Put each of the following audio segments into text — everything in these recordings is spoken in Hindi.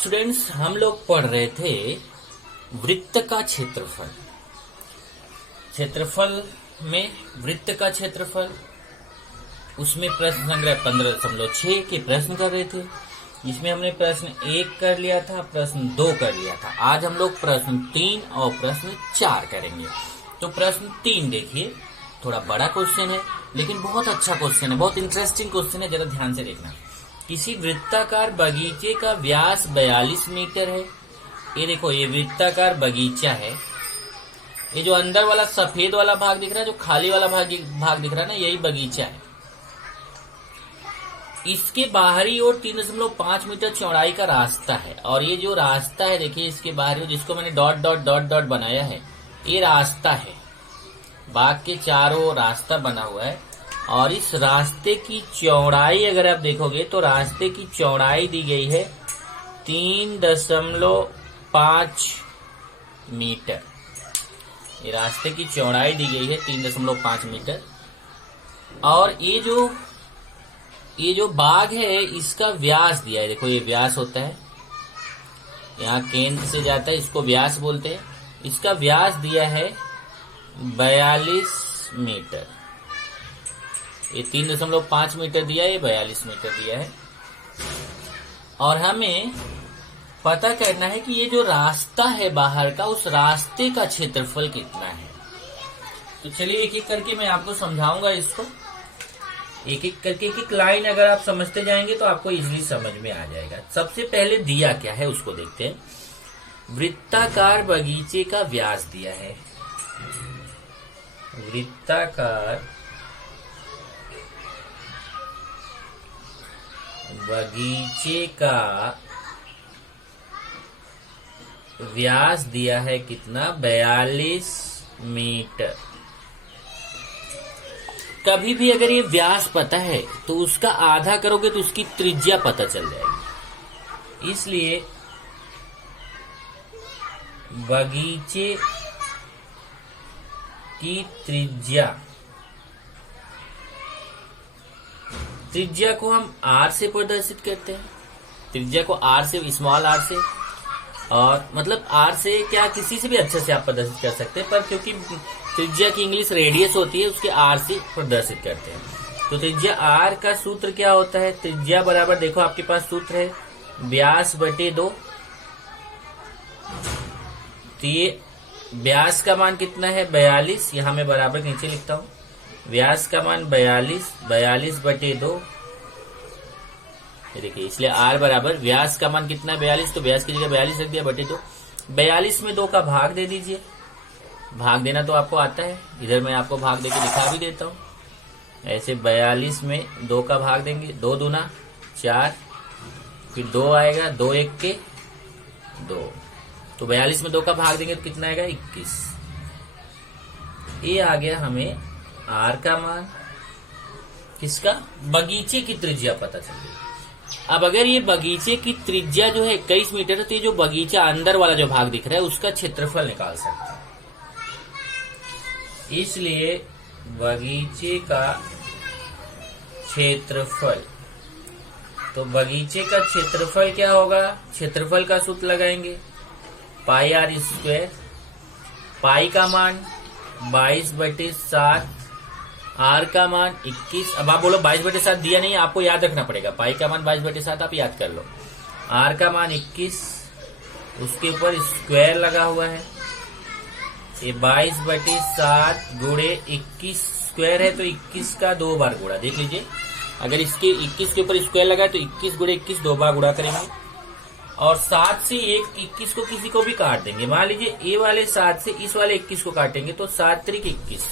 स्टूडेंट्स, हम लोग पढ़ रहे थे वृत्त का क्षेत्रफल। क्षेत्रफल में वृत्त का क्षेत्रफल, उसमें प्रश्न संग्रह 15.6 के प्रश्न कर रहे थे, जिसमें हमने प्रश्न 1 कर लिया था, प्रश्न 2 कर लिया था। आज हम लोग प्रश्न 3 और प्रश्न 4 करेंगे। तो प्रश्न 3 देखिए, थोड़ा बड़ा क्वेश्चन है लेकिन बहुत अच्छा क्वेश्चन है, बहुत इंटरेस्टिंग क्वेश्चन है, जरा ध्यान से देखना। किसी वृत्ताकार बगीचे का व्यास 42 मीटर है। ये देखो, ये वृत्ताकार बगीचा है। ये जो अंदर वाला सफेद वाला भाग दिख रहा है, जो खाली वाला भाग दिख रहा है ना, यही बगीचा है। इसके बाहरी ओर 3.5 मीटर चौड़ाई का रास्ता है, और ये जो रास्ता है देखिए, इसके बाहरी ओर जिसको मैंने डॉट डॉट डॉट डॉट बनाया है, ये रास्ता है। बाग के चारों ओर रास्ता बना हुआ है, और इस रास्ते की चौड़ाई अगर आप देखोगे तो रास्ते की चौड़ाई दी गई है 3.5 मीटर। ये रास्ते की चौड़ाई दी गई है 3.5 मीटर। और ये जो बाग है, इसका व्यास दिया है। देखो, ये व्यास होता है, यहाँ केंद्र से जाता है, इसको व्यास बोलते हैं। इसका व्यास दिया है 42 मीटर। ये 3.5 मीटर दिया है, ये 42 मीटर दिया है। और हमें पता करना है कि ये जो रास्ता है बाहर का, उस रास्ते का क्षेत्रफल कितना है। तो चलिए एक एक करके मैं आपको समझाऊंगा इसको। एक एक करके एक एक लाइन अगर आप समझते जाएंगे तो आपको इजीली समझ में आ जाएगा। सबसे पहले दिया क्या है उसको देखते हैं। वृत्ताकार बगीचे का व्यास दिया है। वृत्ताकार बगीचे का व्यास दिया है कितना? 42 मीटर। कभी भी अगर ये व्यास पता है तो उसका आधा करोगे तो उसकी त्रिज्या पता चल जाएगी। इसलिए बगीचे की त्रिज्या को हम r से प्रदर्शित करते हैं। त्रिज्या को r से, स्मॉल r से, और मतलब r से क्या, किसी से भी अच्छे से आप प्रदर्शित कर सकते हैं, पर क्योंकि त्रिज्या की इंग्लिश रेडियस होती है, उसके r से प्रदर्शित करते हैं। तो त्रिज्या r का सूत्र क्या होता है? त्रिज्या बराबर, देखो आपके पास सूत्र है, व्यास बटे 2। तो ये व्यास का मान कितना है? 42। यहां मैं बराबर नीचे लिखता हूं, व्यास का मान 42 बटे 2। देखिए, इसलिए r बराबर, व्यास का मान कितना है? 42, तो व्यास की जगह 42 रख दिया, बटे 2। 42 में 2 का भाग दे दीजिए। भाग देना तो आपको आता है, इधर मैं आपको भाग देके दिखा भी देता हूं। ऐसे 42 में 2 का भाग देंगे, 2 दूना 4, फिर 2 आएगा, 2 1 के 2। तो 42 में 2 का भाग देंगे तो कितना आएगा? 21। ये आ गया हमें r का मान। किसका? बगीचे की त्रिज्या पता चल गई। अब अगर ये बगीचे की त्रिज्या जो है 21 मीटर है, तो ये जो बगीचा अंदर वाला जो भाग दिख रहा है, उसका क्षेत्रफल निकाल सकते हैं। इसलिए बगीचे का क्षेत्रफल, तो बगीचे का क्षेत्रफल क्या होगा? क्षेत्रफल का सूत्र लगाएंगे, पाई r स्क्वायर। पाई का मान 22/7, r का मान 21। अब आप बोलो 22/7 दिया नहीं, आपको याद रखना पड़ेगा। पाई का मान 22/7 आप याद कर लो। r का मान 21, उसके ऊपर स्क्वायर लगा हुआ है। ये 22/7 गुणे 21 स्क्वायर है, तो 21 का 2 बार गुणा। देख लीजिए, अगर इसके 21 के ऊपर स्क्वायर लगा है तो 21 गुणे 21 2 बार गुणा करेंगे। और 7 से 21 को किसी को भी काट देंगे। मान लीजिए ए वाले 7 से इस वाले 21 को काटेंगे तो 7 त्रिक 21,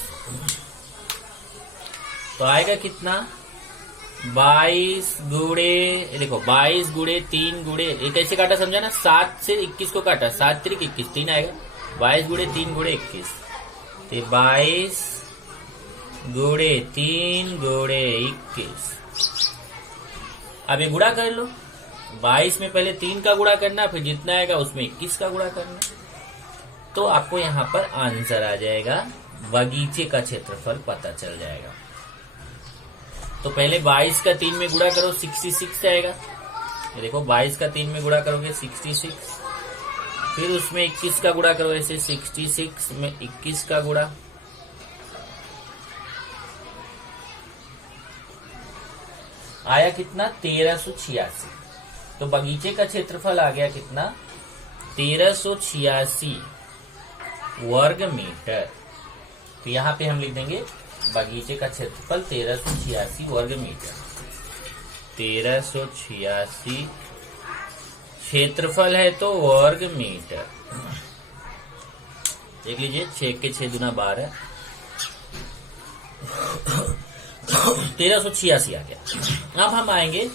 तो आएगा कितना? 22 गुणे, देखो 22 गुणे 3 गुणे, ये कैसे काटा समझा ना? 7 से 21 को काटा, 7 त्रिक 21, 3 आएगा। 22 गुणे 3 गुणे 21, तो 22 गुणे 3 गुणे 21। अब ये गुणा कर लो। 22 में पहले 3 का गुणा करना, फिर जितना आएगा उसमें 21 का गुणा करना, तो आपको यहाँ पर आंसर आ जाएगा, बगीचे का क्षेत्रफल पता चल जाएगा। तो पहले 22 का 3 में गुणा करो, 66 आएगा। ये देखो 22 का 3 में गुणा करोगे 66, फिर उसमें 21 का गुणा करो ऐसे 66 में 21 का गुणा, आया कितना 1386। तो बगीचे का क्षेत्रफल आ गया कितना 1386 वर्ग मीटर। तो यहाँ पे हम लिख देंगे बगीचे का क्षेत्रफल 1386 वर्ग मीटर। 1386 क्षेत्रफल है तो वर्ग मीटर। देख लीजिए 6 के 6 दूना 12, 1386 आ गया। अब हम आएंगे,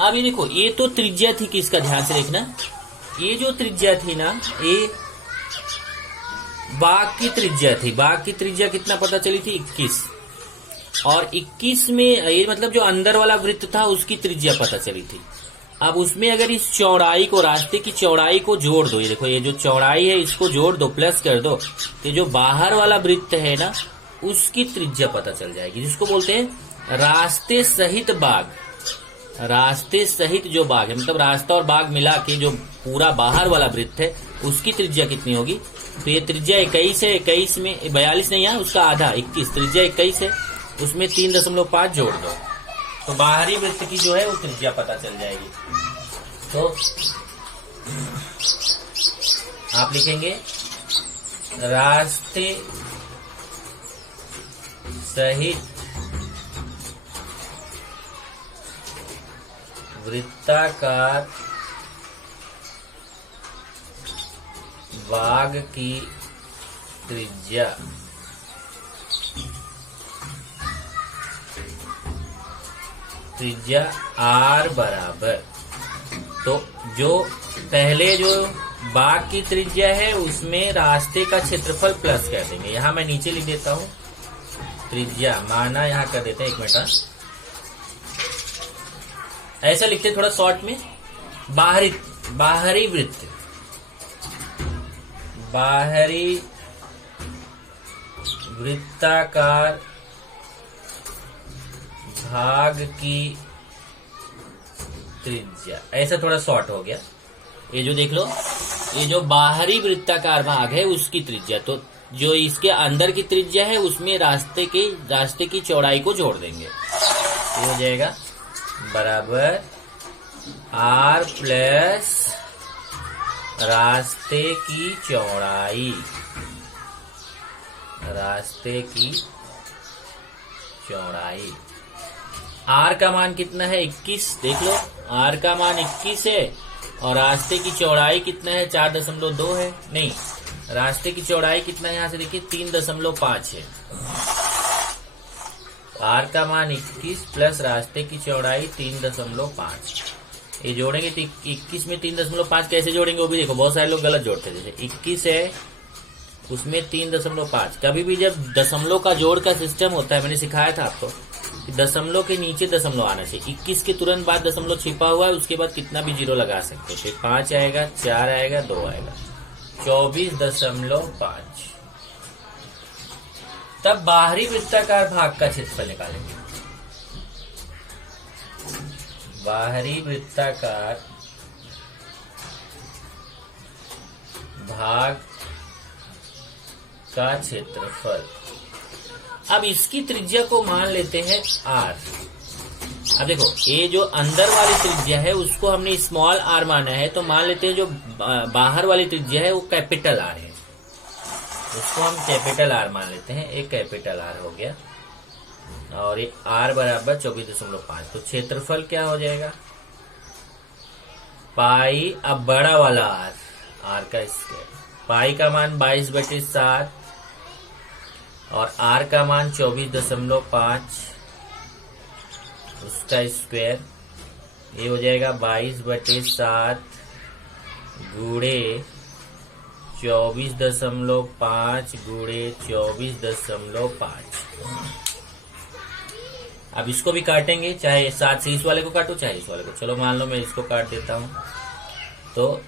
अब ये देखो ये तो त्रिज्या थी किसका, ध्यान से देखना, ये जो त्रिज्या थी ना ये बाघ की त्रिज्या थी। बाघ की त्रिज्या कितना पता चली थी 21, और 21 में ये मतलब जो अंदर वाला वृत्त था उसकी त्रिज्या पता चली थी। अब उसमें अगर इस चौड़ाई को, रास्ते की चौड़ाई को जोड़ दो, ये देखो ये जो चौड़ाई है इसको जोड़ दो, प्लस कर दो, तो जो बाहर वाला वृत्त है ना उसकी त्रिज्या पता चल जाएगी, जिसको बोलते हैं रास्ते सहित बाग। रास्ते सहित जो बाग है, मतलब रास्ता और बाग मिला के जो पूरा बाहर वाला वृत्त है उसकी त्रिज्या कितनी होगी। तो ये त्रिज्या 21 है, 21 में 42 नहीं है, उसका आधा 21, त्रिज्या 21 है, उसमें 3.5 जोड़ दो तो बाहरी वृत्त की जो है वो त्रिज्या पता चल जाएगी। तो आप लिखेंगे रास्ते सहित वृत्ताकार बाग की त्रिज्या R बराबर, तो जो पहले जो बाग की त्रिज्या है उसमें रास्ते का क्षेत्रफल प्लस कर देंगे। यहां मैं नीचे लिख देता हूं त्रिज्या, माना यहां कर देते हैं, एक मिनट ऐसा लिखते थोड़ा शॉर्ट में, बाहरी वृत्त, बाहरी वृत्ताकार भाग की त्रिज्या, ऐसा थोड़ा शॉर्ट हो गया। ये जो देख लो, ये जो बाहरी वृत्ताकार भाग है उसकी त्रिज्या, तो जो इसके अंदर की त्रिज्या है उसमें रास्ते की चौड़ाई को जोड़ देंगे, ये हो जाएगा बराबर R प्लस रास्ते की चौड़ाई, रास्ते की चौड़ाई। R का मान कितना है 21, देख लो R का मान 21 है और रास्ते की चौड़ाई कितना है 4.2 है, नहीं रास्ते की चौड़ाई कितना है यहां से देखिए 3.5 है। R का मान 21 प्लस रास्ते की चौड़ाई 3.5, ये जोड़ेंगे तो 21 में 3.5 कैसे जोड़ेंगे वो भी देखो, बहुत सारे लोग गलत जोड़ते हैं। जैसे 21 है उसमें 3.5, कभी भी जब दशमलव का जोड़ का सिस्टम होता है, मैंने सिखाया था आपको, दशमलव के नीचे दशमलव आना चाहिए। 21 के तुरंत बाद दशमलव छिपा हुआ है, उसके बाद कितना भी जीरो लगा सकते हैं, 5 आएगा, 4 आएगा, 2 आएगा, 24.5। तब बाहरी वृत्ताकार भाग का क्षेत्रफल निकालेंगे। बाहरी वृत्ताकार भाग का क्षेत्रफल, अब इसकी त्रिज्या को मान लेते हैं R। अब देखो ये जो अंदर वाली त्रिज्या है उसको हमने स्मॉल r माना है, तो मान लेते हैं जो बाहर वाली त्रिज्या है वो कैपिटल R है, उसको हम कैपिटल R मान लेते हैं। एक कैपिटल R हो गया और एक R बराबर 24.5, तो क्षेत्रफल क्या हो जाएगा पाई, अब बड़ा वाला R का स्क्वायर, पाई का मान 22/7 और R का मान 24.5, उसका स्क्वायर, ये हो जाएगा 22/7 गुणे 24.5 गुणे 24.5। अब इसको भी काटेंगे, चाहे 7 से इस वाले को काटो चाहे इस वाले को, चलो मान लो मैं इसको काट देता हूं, तो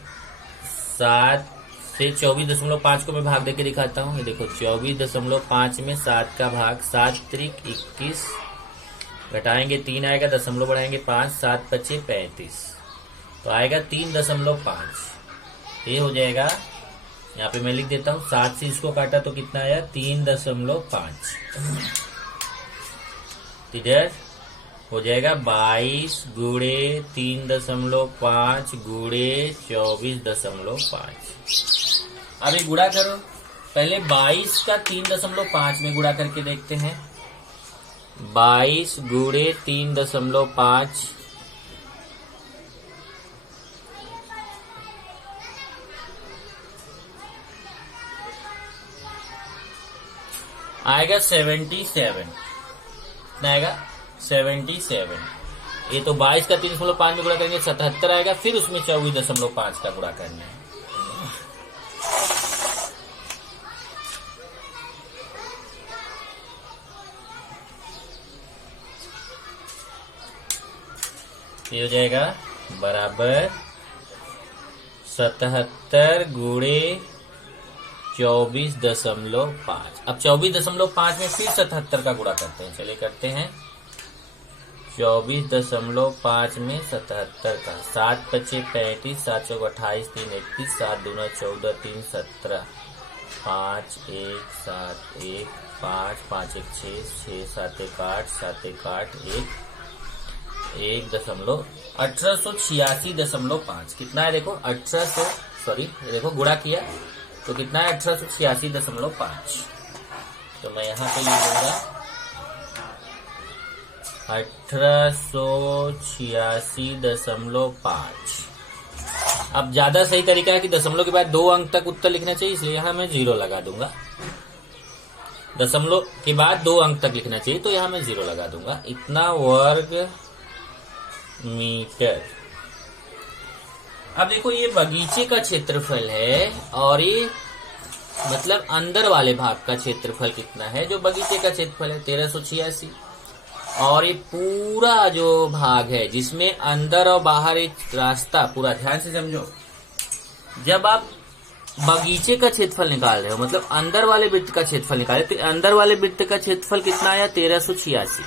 7 से 24.5 को मैं भाग देके दिखाता हूँ। ये देखो 24.5 में 7 का भाग, 7 त्रिक 21 घटाएंगे 3 आएगा, दशमलव बढ़ाएंगे 5, 7 पचे 35, तो आएगा 3.5। ये हो जाएगा, यहाँ पे मैं लिख देता हूँ, 7 से इसको काटा तो कितना आया 3.5। इधर हो जाएगा 22 गुणे 3.5 गुणे 24.5। अब ये गुणा करो, पहले 22 का 3.5 में गुणा करके देखते हैं। 22 गुणे 3.5 आएगा 77। कितना आएगा 77। ये तो 22 का 3.5 में गुणा करेंगे 77 आएगा, फिर उसमें 24.5 का गुणा करना है। ये हो जाएगा बराबर 77 गुणे 24.5। अब 24.5 में फिर 77 का गुणा करते हैं, चलिए करते हैं। 24.5 में 77 का, 7 पचे 35, 7 चौक 28, 3 31, 7 दूना 14, 3 17, 5 1 7 1 5 5 1 6 6 7 1 8 7 1 8 1886.5। कितना है देखो 1800, देखो गुणा किया तो कितना है 1886.5। तो मैं यहाँ पे लिख दूंगा 1886.5। अब ज्यादा सही तरीका है कि दशमलव के बाद 2 अंक तक उत्तर लिखना चाहिए, इसलिए यहाँ मैं 0 लगा दूंगा। दशमलव के बाद 2 अंक तक लिखना चाहिए, तो यहाँ मैं 0 लगा दूंगा। इतना वर्ग मीटर। अब देखो ये बगीचे का क्षेत्रफल है और ये मतलब अंदर वाले भाग का क्षेत्रफल कितना है, जो बगीचे का क्षेत्रफल है 1386। और ये पूरा जो भाग है जिसमें अंदर और बाहर एक रास्ता, पूरा ध्यान से समझो, जब आप बगीचे का क्षेत्रफल निकाल रहे हो मतलब अंदर वाले वृत्त का क्षेत्रफल निकाले, तो अंदर वाले वृत्त का क्षेत्रफल कितना आया 1386,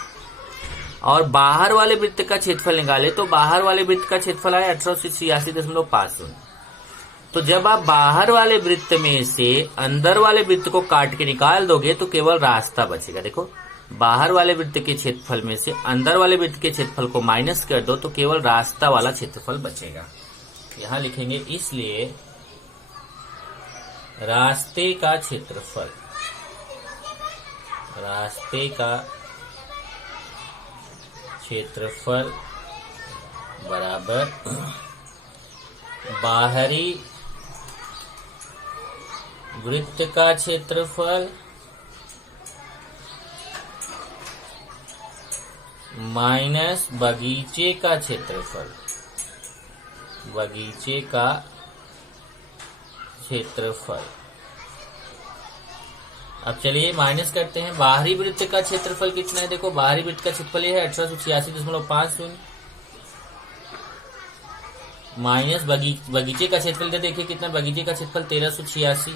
और बाहर वाले वृत्त का क्षेत्रफल निकाले तो बाहर वाले वृत्त का क्षेत्रफल आया 1886.50। तो जब आप बाहर वाले वृत्त में से अंदर वाले वृत्त को काट के निकाल दोगे तो केवल रास्ता बचेगा। देखो बाहर वाले वृत्त के क्षेत्रफल में से अंदर वाले वृत्त के क्षेत्रफल को माइनस कर दो तो केवल रास्ता वाला क्षेत्रफल बचेगा। यहां लिखेंगे इसलिए रास्ते का क्षेत्रफल, रास्ते का क्षेत्रफल बराबर बाहरी वृत्त का क्षेत्रफल माइनस बगीचे का क्षेत्रफल, बगीचे का क्षेत्रफल। अब चलिए माइनस करते हैं। बाहरी वृत्त का क्षेत्रफल कितना है, देखो बाहरी वृत्त का क्षेत्रफल ये है 1886.50 माइनस बगीचे का क्षेत्रफल देखिए कितना, बगीचे का क्षेत्रफल 1386।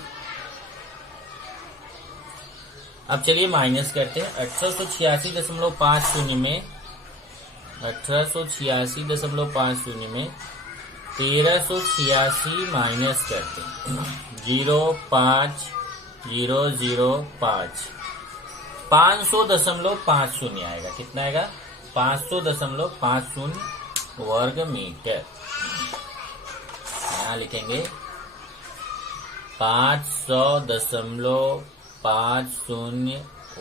अब चलिए माइनस करते हैं 1886.50 में 1886.50 में 1386 माइनस करते हैं 05005 500.50 आएगा। कितना आएगा 500.50 वर्ग मीटर। यहाँ लिखेंगे 500.50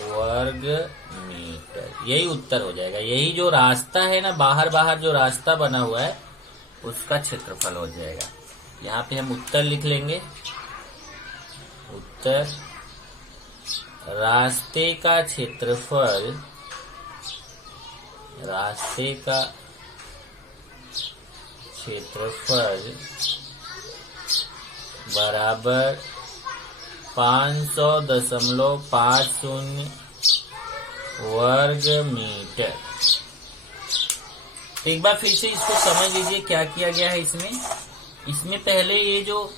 वर्ग मीटर। यही उत्तर हो जाएगा। यही जो रास्ता है ना, बाहर बाहर जो रास्ता बना हुआ है उसका क्षेत्रफल हो जाएगा। यहाँ पे हम उत्तर लिख लेंगे। उत्तर रास्ते का क्षेत्रफल, रास्ते का क्षेत्रफल बराबर 500.50 वर्ग मीटर। एक बार फिर से इसको समझ लीजिए क्या किया गया है इसमें पहले ये जो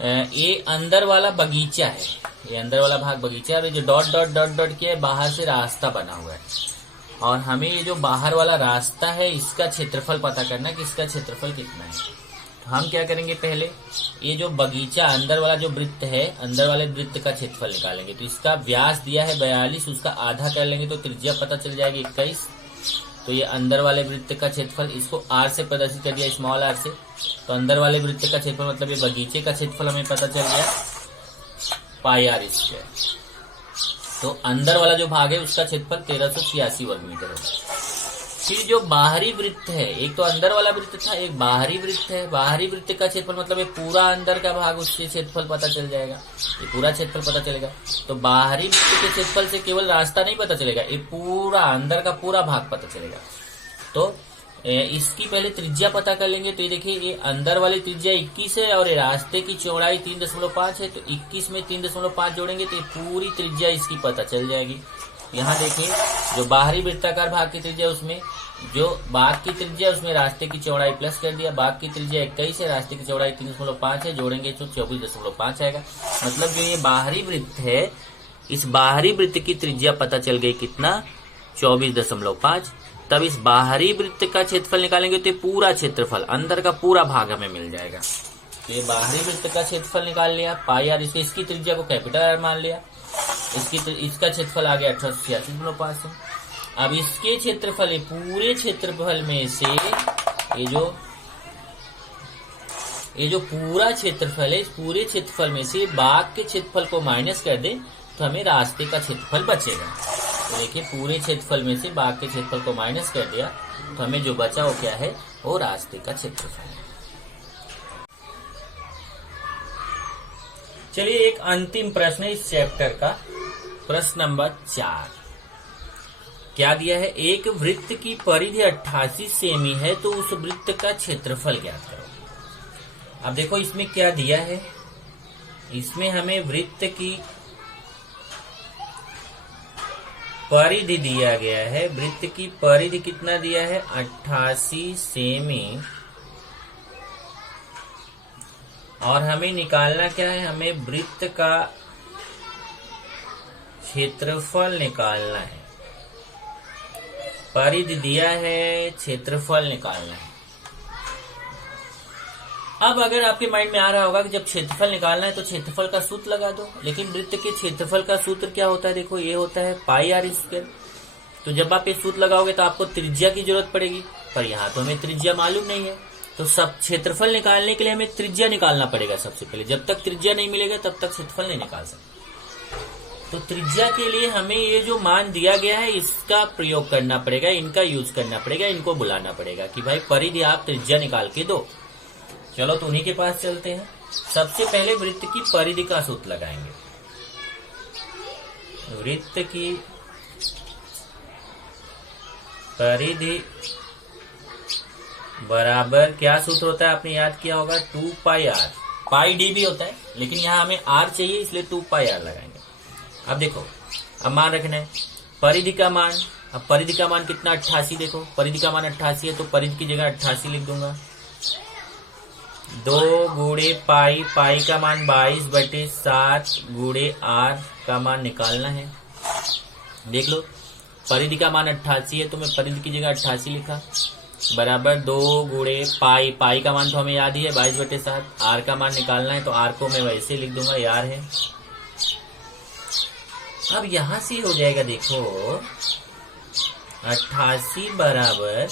ये अंदर वाला बगीचा है, ये अंदर वाला भाग बगीचा है, जो डॉट डॉट डॉट डॉट किया है बाहर से रास्ता बना हुआ है। और हमें ये जो बाहर वाला रास्ता है इसका क्षेत्रफल पता करना है कि इसका क्षेत्रफल कितना है। तो हम क्या करेंगे, पहले ये जो बगीचा अंदर वाला जो वृत्त है, अंदर वाले वृत्त का क्षेत्रफल निकालेंगे। तो इसका व्यास दिया है 42, उसका आधा कर लेंगे तो त्रिज्या पता चल जाएगी 21। तो ये अंदर वाले वृत्त का क्षेत्रफल, इसको आर से प्रदर्शित कर दिया, स्मॉल आर से। तो अंदर वाले वृत्त का क्षेत्रफल मतलब ये बगीचे का क्षेत्रफल हमें पता चल गया पाई आर स्क्वायर। तो अंदर वाला जो भाग है उसका क्षेत्रफल 1386 वर्ग मीटर होगा। फिर जो बाहरी वृत्त है, एक तो अंदर वाला वृत्त था, एक बाहरी वृत्त है। बाहरी वृत्त का क्षेत्रफल मतलब ये पूरा अंदर का भाग, उससे क्षेत्रफल पता चल जाएगा, ये पूरा क्षेत्रफल पता चलेगा। तो बाहरी वृत्त के क्षेत्रफल से केवल रास्ता नहीं पता चलेगा, ये पूरा अंदर का पूरा भाग पता चलेगा। तो इसकी पहले त्रिज्या पता कर लेंगे। तो ये देखिए, ये अंदर वाली त्रिज्या 21 है और ये रास्ते की चौड़ाई 3.5 है। तो 21 में 3.5 जोड़ेंगे तो ये पूरी त्रिज्या इसकी पता चल जाएगी। यहाँ देखिए, जो बाहरी वृत्ताकार भाग की त्रिज्या, उसमें जो भाग की त्रिज्या उसमें रास्ते की चौड़ाई प्लस कर दिया। भाग की त्रिज्या 21 है, रास्ते की चौड़ाई 3.5 है, जोड़ेंगे तो 24.5 आएगा। मतलब जो ये बाहरी वृत्त है, इस बाहरी वृत्त की त्रिज्या पता चल गई कितना, 24.5। तब इस बाहरी वृत्त का क्षेत्रफल निकालेंगे तो पूरा क्षेत्रफल, अंदर का पूरा भाग हमें मिल जाएगा। तो ये बाहरी वृत्त का क्षेत्रफल निकाल लिया पाई आर, इसकी त्रिज्या को कैपिटल आर मान लिया। इसका क्षेत्रफल आ गया 1886.5 है। अब इसके क्षेत्रफल, पूरे क्षेत्रफल में से ये जो पूरा क्षेत्रफल है, इस पूरे क्षेत्रफल में से बाग के क्षेत्रफल को माइनस कर दें तो हमें रास्ते का क्षेत्रफल बचेगा। तो देखिए, पूरे क्षेत्रफल में से बाग के क्षेत्रफल को माइनस कर दिया तो हमें जो बचा वो क्या है, वो रास्ते का क्षेत्रफल है। चलिए एक अंतिम प्रश्न है इस चैप्टर का, प्रश्न नंबर 4। क्या दिया है, एक वृत्त की परिधि 88 सेमी है तो उस वृत्त का क्षेत्रफल ज्ञात करो। अब देखो इसमें क्या दिया है, इसमें हमें वृत्त की परिधि दिया गया है। वृत्त की परिधि कितना दिया है, 88 सेमी। और हमें निकालना क्या है, हमें वृत्त का क्षेत्रफल निकालना है। परिधि दिया है, क्षेत्रफल निकालना है। अब अगर आपके माइंड में आ रहा होगा कि जब क्षेत्रफल निकालना है तो क्षेत्रफल का सूत्र लगा दो, लेकिन वृत्त के क्षेत्रफल का सूत्र क्या होता है, देखो ये होता है पाई आर स्क्वायर। तो जब आप ये सूत्र लगाओगे तो आपको त्रिज्या की जरूरत पड़ेगी, पर यहाँ तो हमें त्रिज्या मालूम नहीं है। तो सब क्षेत्रफल निकालने के लिए हमें त्रिज्या निकालना पड़ेगा सबसे पहले। जब तक त्रिज्या नहीं मिलेगा तब तक क्षेत्रफल नहीं निकाल सकते। तो त्रिज्या के लिए हमें ये जो मान दिया गया है इसका प्रयोग करना पड़ेगा, इनका यूज करना पड़ेगा, इनको बुलाना पड़ेगा कि भाई परिधि आप त्रिज्या निकाल के दो। चलो तो उन्हीं के पास चलते हैं। सबसे पहले वृत्त की परिधि का सूत्र लगाएंगे। वृत्त की परिधि बराबर क्या सूत्र होता है, आपने याद किया होगा, 2 पाई आर। पाई डी भी होता है, लेकिन यहाँ हमें आर चाहिए इसलिए 2 पाई आर लगाएंगे। अब देखो, अब मान रखना है परिधि का मान। अब परिधि का मान कितना, 88। देखो परिधि का मान 88 है तो परिधि की जगह 88 लिख दूंगा। 2 गुणे पाई, पाई का मान 22/7 गुणे आर का मान निकालना है। देख लो, परिधि का मान 88 है तो मैं परिधि की जगह 88 लिखा, बराबर 2 गुणे पाई, पाई का मान तो हमें याद ही है 22/7। आर का मान निकालना है तो आर को मैं वैसे लिख दूंगा, यार है। अब यहां से हो जाएगा, देखो 88 बराबर,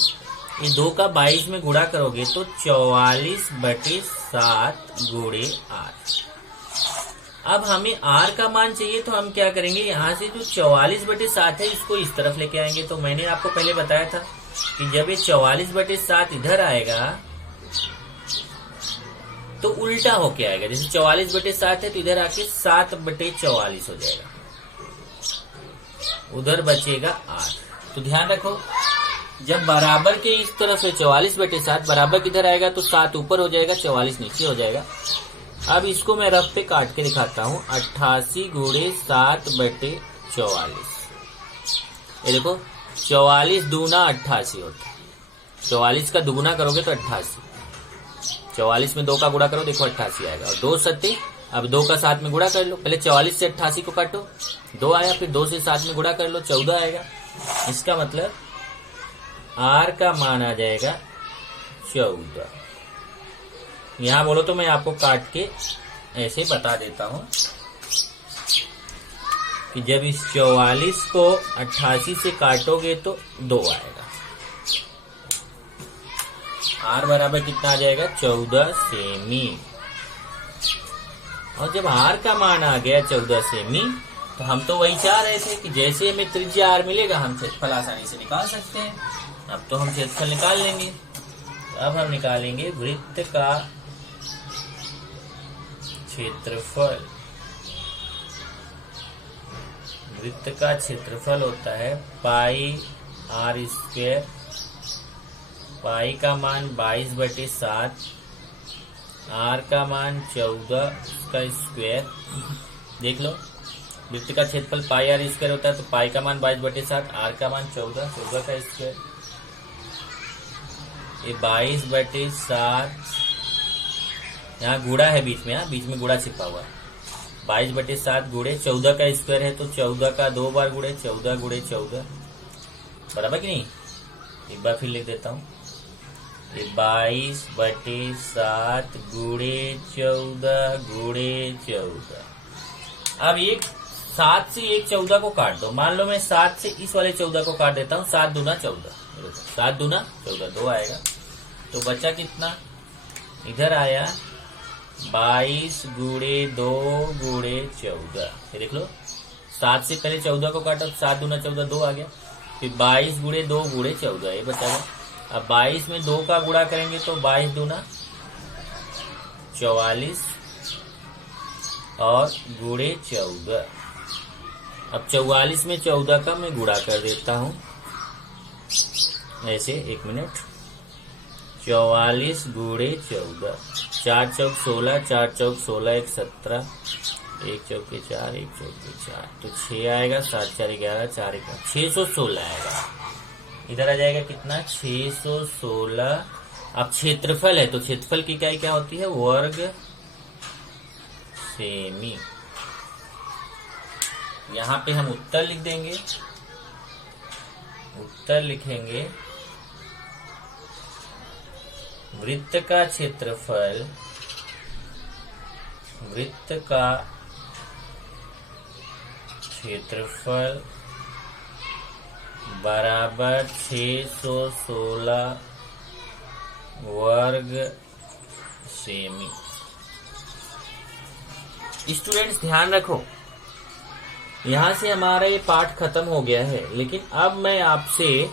ये 2 का 22 में गुणा करोगे तो 44/7 गुणे आर। अब हमें आर का मान चाहिए तो हम क्या करेंगे, यहाँ से जो 44/7 है इसको इस तरफ लेके आएंगे। तो मैंने आपको पहले बताया था कि जब ये 44/7 इधर आएगा तो उल्टा होके आएगा। जैसे 44/7 है तो इधर आके 7/44 हो जाएगा, उधर बचेगा आर। तो ध्यान रखो, जब बराबर के इस तरफ से 44/7 बराबर किधर आएगा तो 7 ऊपर हो जाएगा, 44 नीचे हो जाएगा। अब इसको मैं रफ पे काट के दिखाता हूँ, 88 गुणे 7/44। ये देखो 44 दूना 88 होता है, 44 का दुगुना करोगे तो 88, 44 में 2 का गुणा करो, देखो 88 आएगा। और 2 सत्ते, अब 2 का 7 में गुणा कर लो। पहले 44 से 88 को काटो, 2 आया, फिर 2 से 7 में गुणा कर लो, 14 आएगा। इसका मतलब r का मान आ जाएगा 14। यहां बोलो तो मैं आपको काट के ऐसे बता देता हूं कि जब इस 44 को 88 से काटोगे तो 2 आएगा। r बराबर कितना आ जाएगा 14 सेमी। और जब r का मान आ गया 14 सेमी तो हम तो वही चाह रहे थे कि जैसे हमें त्रिज्या r मिलेगा हम क्षेत्रफल आसानी से निकाल सकते हैं। अब तो हम क्षेत्रफल निकाल लेंगे। अब हम निकालेंगे वृत्त का क्षेत्रफल। वृत्त का क्षेत्रफल होता है पाई r स्क्वायर। पाई का मान 22/7, r का मान 14 का स्क्वायर। देख लो वृत्त का क्षेत्रफल पाई r स्क्वायर होता है तो पाई का मान 22/7, r का मान 14 का स्क्वायर। ये 22/7 यहाँ गुणा है बीच में, यहाँ बीच में गुणा छिपा हुआ है। 22/7 गुणे 14 का स्क्वायर है तो 14 का 2 बार गुणे 14 गुणे 14 बराबर कि नहीं। एक बार फिर लिख देता हूँ, ये 22/7 गुणे 14 गुणे 14। अब एक 7 से एक 14 को काट दो। मान लो मैं 7 से इस वाले 14 को काट देता हूँ। 7 दूना 14, 7 दूना 14, 2 आएगा। तो बचा कितना, इधर आया 22 गुणे 2 गुणे 14। ये देख लो 7 से पहले 14 को काटा तो 7 दूना 14, 2 आ गया। फिर 22 गुणे 2 गुणे 14 ये बचा। अब 22 में 2 का गुणा करेंगे तो 22 दूना 44 और गुणे 14। अब 44 में 14 का मैं गुणा कर देता हूं ऐसे। 1 मिनट, 44 गुणे 14, 4 चौक 16, 4 चौक 16, 1 17, 1 चौके 4, 1 चौके 4 तो 6 आएगा। 7 4 11, 4 1 616 आएगा। इधर आ जाएगा कितना 616। अब क्षेत्रफल है तो क्षेत्रफल की इकाई क्या होती है, वर्ग सेमी। यहाँ पे हम उत्तर लिख देंगे। उत्तर लिखेंगे वृत्त का क्षेत्रफल, वृत्त का क्षेत्रफल बराबर 616 वर्ग सेमी। स्टूडेंट्स ध्यान रखो, यहां से हमारा ये पाठ खत्म हो गया है, लेकिन अब मैं आपसे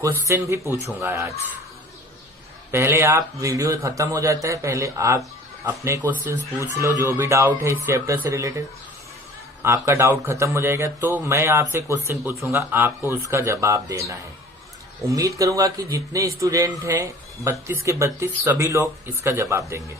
क्वेश्चन भी पूछूंगा आज। पहले आप वीडियो खत्म हो जाता है, पहले आप अपने क्वेश्चंस पूछ लो, जो भी डाउट है इस चैप्टर से रिलेटेड। आपका डाउट खत्म हो जाएगा तो मैं आपसे क्वेश्चन पूछूंगा, आपको उसका जवाब देना है। उम्मीद करूंगा कि जितने स्टूडेंट हैं 32 के 32 सभी लोग इसका जवाब देंगे।